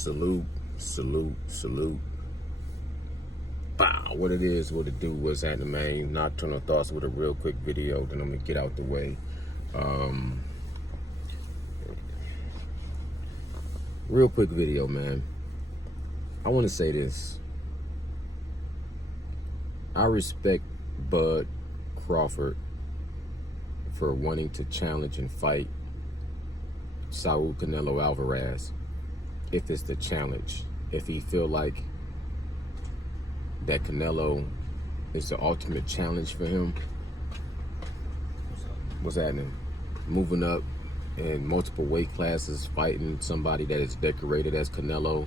Salute, salute, salute. Bow. What it is, what it do, what's happening, man. Nocturnal Thoughts with a real quick video, then I'm gonna get out the way. Real quick video, man. I want to say this. I respect Bud Crawford for wanting to challenge and fight Saul Canelo Alvarez, if it's the challenge. If he feel like that Canelo is the ultimate challenge for him. What's happening? Moving up in multiple weight classes, fighting somebody that is decorated as Canelo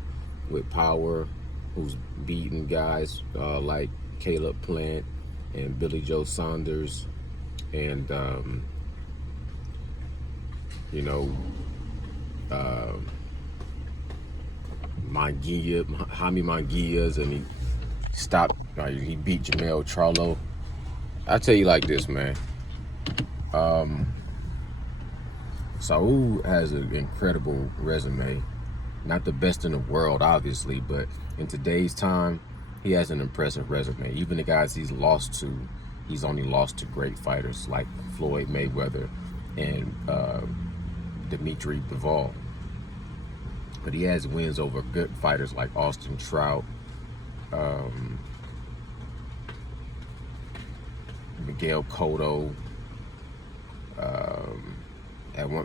with power, who's beating guys like Caleb Plant and Billy Joe Saunders and Jaime Munguias, and he beat Jermell Charlo. I tell you like this, man. Saul has an incredible resume. Not the best in the world, obviously, but in today's time, he has an impressive resume. Even the guys he's lost to, he's only lost to great fighters like Floyd Mayweather and Dimitri Bivol. But he has wins over good fighters like Austin Trout, Miguel Cotto,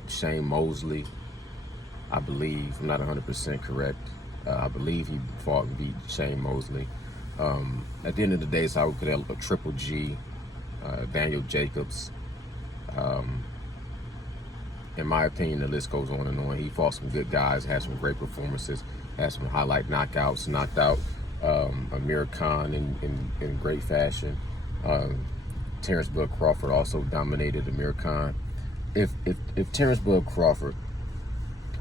Shane Mosley, I believe. I'm not 100% correct. I believe he fought and beat Shane Mosley. At the end of the day, Saul Canelo, Triple G, Daniel Jacobs. In my opinion, the list goes on and on. He fought some good guys, had some great performances, had some highlight knockouts, knocked out Amir Khan in great fashion. Terrence Bud Crawford also dominated Amir Khan. If Terrence Bud Crawford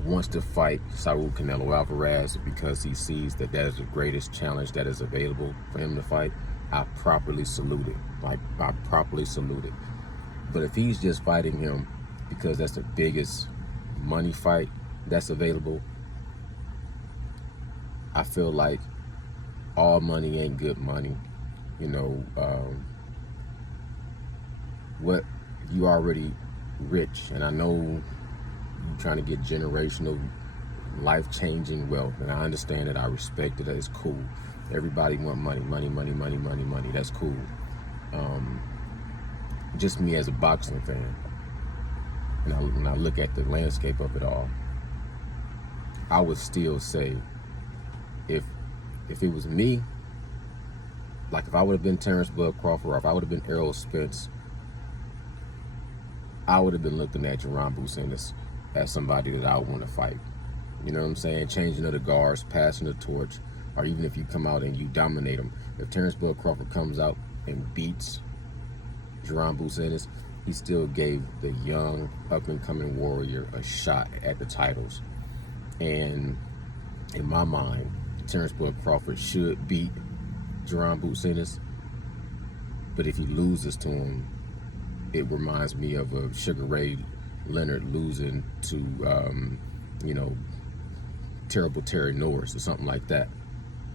wants to fight Saul Canelo Alvarez because he sees that is the greatest challenge that is available for him to fight, I properly salute it. I properly salute it. But if he's just fighting him because that's the biggest money fight that's available, I feel like all money ain't good money. What you already rich, and I know you're trying to get generational, life-changing wealth, and I understand it. I respect it. It's cool. Everybody want money. That's cool. Just me as a boxing fan, when I look at the landscape of it all, I would still say, if it was me, like if I would have been Terrence Bud Crawford, or if I would have been Errol Spence, I would have been looking at Jaron Bucenis as somebody that I would want to fight. You know what I'm saying? Changing of the guards, passing the torch, or even if you come out and you dominate him. If Terrence Bud Crawford comes out and beats Jaron Bucenis, he still gave the young, up-and-coming warrior a shot at the titles. And in my mind, Terrence Bud Crawford should beat Jaron Bucenis. But if he loses to him, it reminds me of a Sugar Ray Leonard losing to, Terrible Terry Norris or something like that.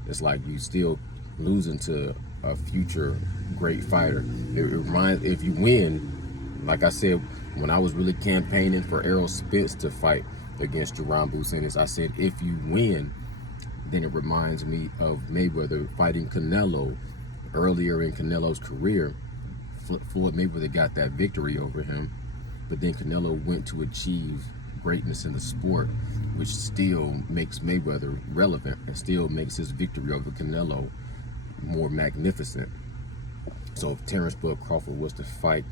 It's like you still losing to a future great fighter. It reminds, if you win, like I said, when I was really campaigning for Errol Spence to fight against Jaron Bucenis, I said, if you win, then it reminds me of Mayweather fighting Canelo earlier in Canelo's career. Floyd Mayweather got that victory over him, but then Canelo went to achieve greatness in the sport, which still makes Mayweather relevant and still makes his victory over Canelo more magnificent. So if Terrence Bud Crawford was to fight,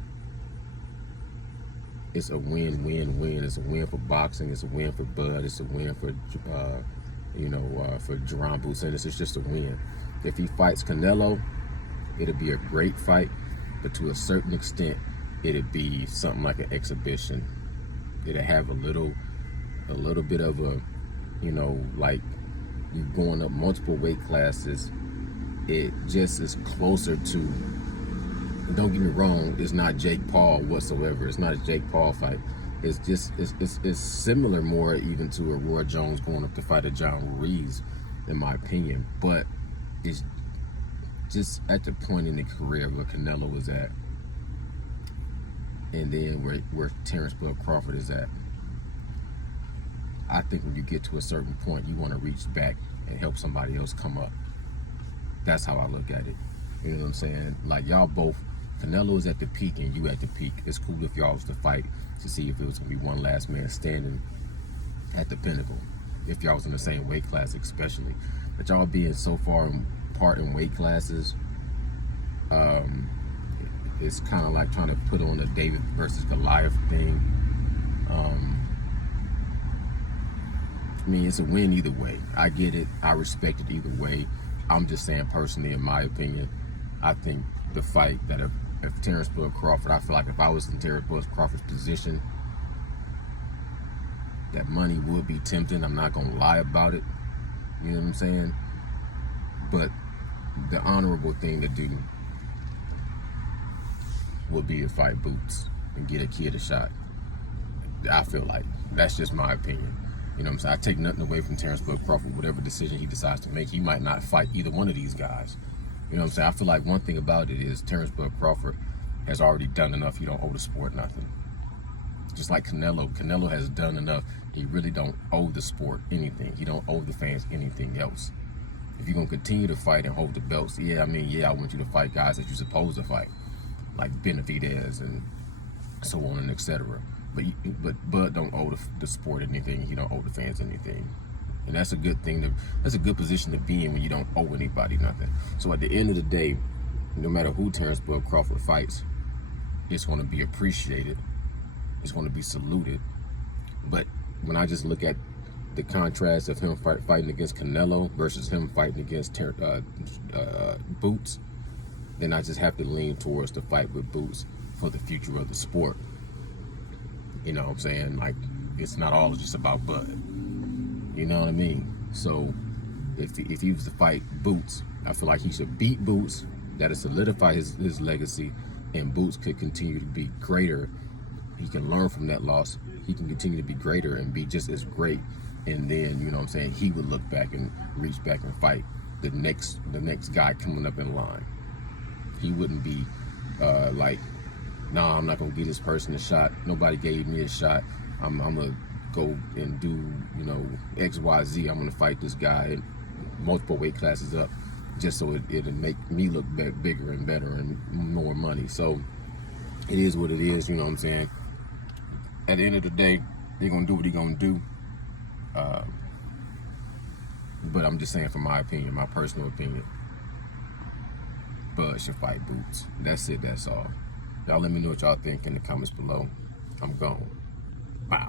it's a win-win-win. It's a win for boxing. It's a win for Bud. It's a win for Jaron Bucenis. It's just a win. If he fights Canelo, it'll be a great fight, but to a certain extent, it'd be something like an exhibition. It'll have a little bit of a, like you going up multiple weight classes. It just is closer to, don't get me wrong, it's not Jake Paul whatsoever. It's not a Jake Paul fight. it's similar more even to a Roy Jones going up to fight a John Ruiz, in my opinion. But it's just at the point in the career where Canelo was at, and then where Terrence Bud Crawford is at. I think when you get to a certain point, you want to reach back and help somebody else come up. That's how I look at it. You know what I'm saying? Like, y'all both, Canelo is at the peak and you at the peak. It's cool if y'all was to fight to see if it was going to be one last man standing at the pinnacle. If y'all was in the same weight class, especially. But y'all being so far apart in weight classes, it's kind of like trying to put on a David versus Goliath thing. I mean, it's a win either way. I get it. I respect it either way. I'm just saying, personally, in my opinion, I think the fight that if Terrence Bud Crawford, I feel like if I was in Terrence Bud Crawford's position, that money would be tempting. I'm not going to lie about it. You know what I'm saying? But the honorable thing to do would be to fight Boots and get a kid a shot. I feel like that's just my opinion. You know what I'm saying? I take nothing away from Terrence Bud Crawford, whatever decision he decides to make. He might not fight either one of these guys. You know what I'm saying? I feel like one thing about it is Terrence Bud Crawford has already done enough. He don't owe the sport nothing. Just like Canelo. Canelo has done enough. He really don't owe the sport anything. He don't owe the fans anything else. If you're going to continue to fight and hold the belts, I want you to fight guys that you're supposed to fight, like Benavidez and so on and etc. But Bud don't owe the sport anything. He don't owe the fans anything, and that's a good thing. That's a good position to be in when you don't owe anybody nothing. So at the end of the day, no matter who Terrence Bud Crawford fights, it's going to be appreciated. It's going to be saluted. But when I just look at the contrast of him fighting against Canelo versus him fighting against Boots, then I just have to lean towards the fight with Boots for the future of the sport. You know what I'm saying? Like, it's not all just about Bud. You know what I mean? So if he was to fight Boots, I feel like he should beat Boots. That'll solidify his legacy, and Boots could continue to be greater. He can learn from that loss. He can continue to be greater and be just as great. And then, you know what I'm saying, he would look back and reach back and fight the next guy coming up in line. He wouldn't be like, nah, I'm not gonna give this person a shot. Nobody gave me a shot. I'm gonna go and do, X, Y, Z. I'm gonna fight this guy in multiple weight classes up, just so it'll make me look bigger and better and more money. So it is what it is. You know what I'm saying? At the end of the day, they're gonna do what they're gonna do. But I'm just saying, from my opinion, my personal opinion, Bud should fight Boots. That's it. That's all. Y'all let me know what y'all think in the comments below. I'm gone.